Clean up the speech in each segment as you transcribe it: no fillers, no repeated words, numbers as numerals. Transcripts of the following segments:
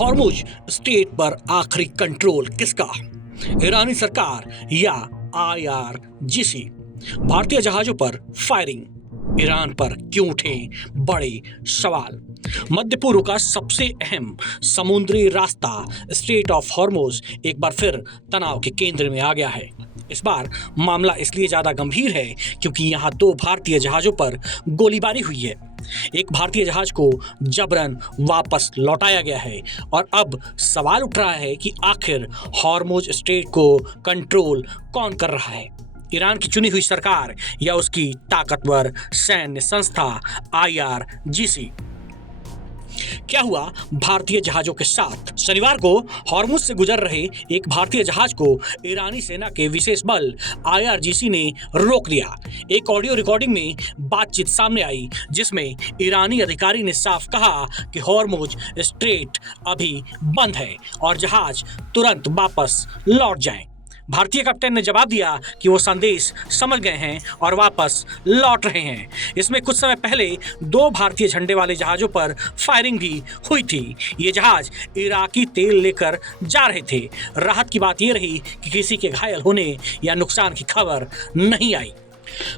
Hormuz strait पर आखिरी control किसका? ईरानी सरकार या आईआरजीसी? भारतीय जहाजों पर फायरिंग, ईरान पर क्यों उठे बड़े सवाल? मध्य पूर्व का सबसे अहम समुद्री रास्ता स्ट्रेट ऑफ हॉर्मुज एक बार फिर तनाव के केंद्र में आ गया है। इस बार मामला इसलिए ज्यादा गंभीर है क्योंकि यहाँ 2 भारतीय जहाजों पर गोलीबारी हुई है। एक भारतीय जहाज को जबरन वापस लौटाया गया है और अब सवाल उठ रहा है कि आखिर हॉर्मुज स्ट्रेट को कंट्रोल कौन कर रहा है, ईरान की चुनी हुई सरकार या उसकी ताकतवर सैन्य संस्था आईआरजीसी? क्या हुआ भारतीय जहाजों के साथ? शनिवार को हॉर्मुज से गुजर रहे एक भारतीय जहाज को ईरानी सेना के विशेष बल आईआरजीसी ने रोक दिया। एक ऑडियो रिकॉर्डिंग में बातचीत सामने आई जिसमें ईरानी अधिकारी ने साफ कहा कि हॉर्मुज स्ट्रेट अभी बंद है और जहाज तुरंत वापस लौट जाएं। भारतीय कैप्टन ने जवाब दिया कि वो संदेश समझ गए हैं और वापस लौट रहे हैं। इसमें कुछ समय पहले 2 भारतीय झंडे वाले जहाज़ों पर फायरिंग भी हुई थी। ये जहाज इराकी तेल लेकर जा रहे थे। राहत की बात ये रही कि किसी के घायल होने या नुकसान की खबर नहीं आई।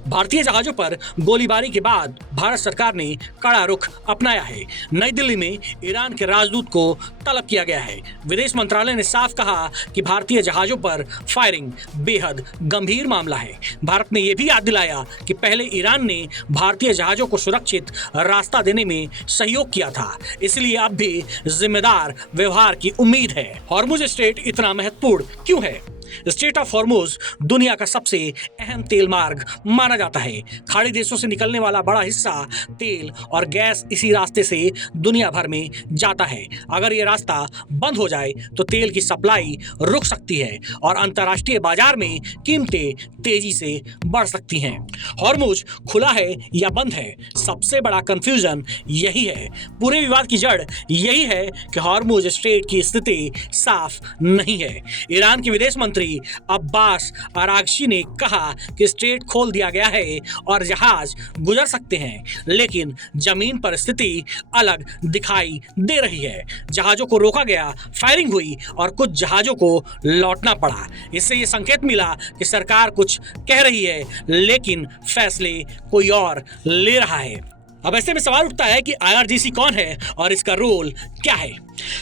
भारतीय जहाजों पर गोलीबारी के बाद भारत सरकार ने कड़ा रुख अपनाया है। नई दिल्ली में ईरान के राजदूत को तलब किया गया है। विदेश मंत्रालय ने साफ कहा कि भारतीय जहाजों पर फायरिंग बेहद गंभीर मामला है। भारत ने यह भी याद दिलाया कि पहले ईरान ने भारतीय जहाजों को सुरक्षित रास्ता देने में सहयोग किया था, इसलिए अब भी जिम्मेदार व्यवहार की उम्मीद है। हॉर्मुज स्ट्रेट इतना महत्वपूर्ण क्यों है? स्ट्रेट ऑफ हॉर्मुज दुनिया का सबसे अहम तेल मार्ग माना जाता है। खाड़ी देशों से निकलने वाला बड़ा हिस्सा तेल और गैस इसी रास्ते से दुनिया भर में जाता है। अगर ये रास्ता बंद हो जाए तो तेल की सप्लाई रुक सकती है और अंतर्राष्ट्रीय बाजार में कीमतें तेजी से बढ़ सकती हैं। हॉर्मुज खुला है या बंद है, सबसे बड़ा कंफ्यूजन यही है। पूरे विवाद की जड़ यही है कि हॉर्मुज स्ट्रेट की स्थिति साफ नहीं है। ईरान के विदेश मंत्री अब्बास अरागची ने कहा कि स्ट्रेट खोल दिया गया है और जहाज गुजर सकते हैं, लेकिन जमीन पर स्थिति अलग दिखाई दे रही है। जहाजों को रोका गया, फायरिंग हुई और कुछ जहाजों को लौटना पड़ा। इससे ये संकेत मिला कि सरकार कुछ कह रही है लेकिन फैसले कोई और ले रहा है। अब ऐसे में सवाल उठता है कि आईआरजीसी कौन है और इसका रोल क्या है?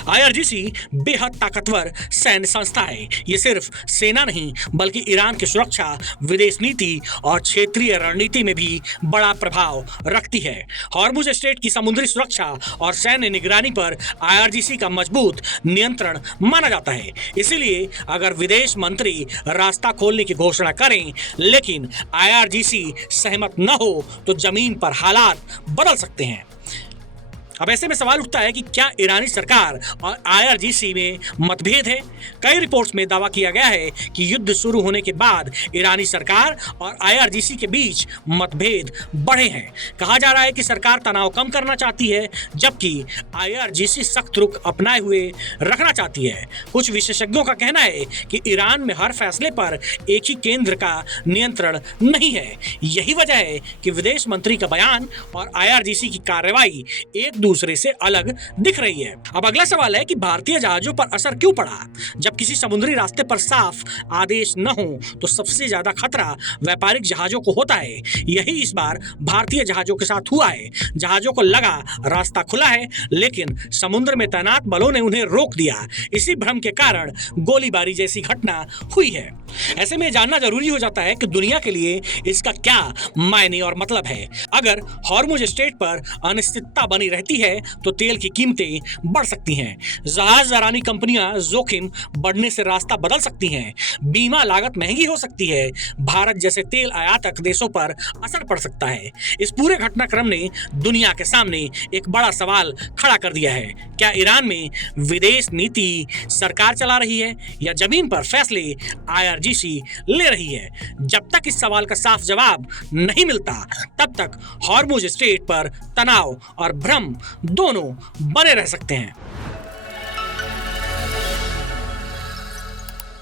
आईआरजीसी बेहद ताकतवर सैन्य संस्था है। ये सिर्फ सेना नहीं बल्कि ईरान की सुरक्षा, विदेश नीति और क्षेत्रीय रणनीति में भी बड़ा प्रभाव रखती है। हॉर्मुज स्ट्रेट की समुद्री सुरक्षा और सैन्य निगरानी पर आईआरजीसी का मजबूत नियंत्रण माना जाता है। इसीलिए अगर विदेश मंत्री रास्ता खोलने की घोषणा करें लेकिन आईआरजीसी सहमत न हो तो जमीन पर हालात बदल सकते हैं। अब ऐसे में सवाल उठता है कि क्या ईरानी सरकार और आईआरजीसी में मतभेद है? कई रिपोर्ट्स में दावा किया गया है कि युद्ध शुरू होने के बाद ईरानी सरकार और आईआरजीसी के बीच मतभेद बढ़े हैं। कहा जा रहा है कि सरकार तनाव कम करना चाहती है जबकि आईआरजीसी सख्त रुख अपनाए हुए रखना चाहती है। कुछ विशेषज्ञों का कहना है कि ईरान में हर फैसले पर एक ही केंद्र का नियंत्रण नहीं है। यही वजह है कि विदेश मंत्री का बयान और आईआरजीसी की कार्रवाई एक दूसरे से अलग दिख रही है। अब अगला सवाल है कि भारतीय जहाजों पर असर क्यों पड़ा? जब किसी समुद्री रास्ते पर साफ आदेश न हो तो सबसे ज्यादा खतरा व्यापारिक जहाजों को होता है। यही इस बार भारतीय जहाजों के साथ हुआ है। जहाजों को लगा रास्ता खुला है लेकिन समुद्र में तैनात बलों ने उन्हें रोक दिया। इसी भ्रम के कारण गोलीबारी जैसी घटना हुई है। ऐसे में जानना जरूरी हो जाता है कि दुनिया के लिए इसका क्या मायने और मतलब है। अगर हॉर्मुज स्ट्रेट पर अनिश्चितता बनी रहती है तो तेल की कीमतें बढ़ सकती हैं। जहाज रानी कंपनियां जोखिम बढ़ने से रास्ता बदल सकती हैं। बीमा लागत महंगी हो सकती है। भारत जैसे तेल आयातक देशों पर असर पड़ सकता है। इस पूरे घटनाक्रम ने दुनिया के सामने एक बड़ा सवाल खड़ा कर दिया है। क्या ईरान में विदेश नीति सरकार चला रही है या जमीन पर फैसले आईआरजीसी ले रही है? जब तक इस सवाल का साफ जवाब नहीं मिलता तब तक हॉर्मुज स्ट्रेट पर तनाव और भ्रम दोनों बने रह सकते हैं।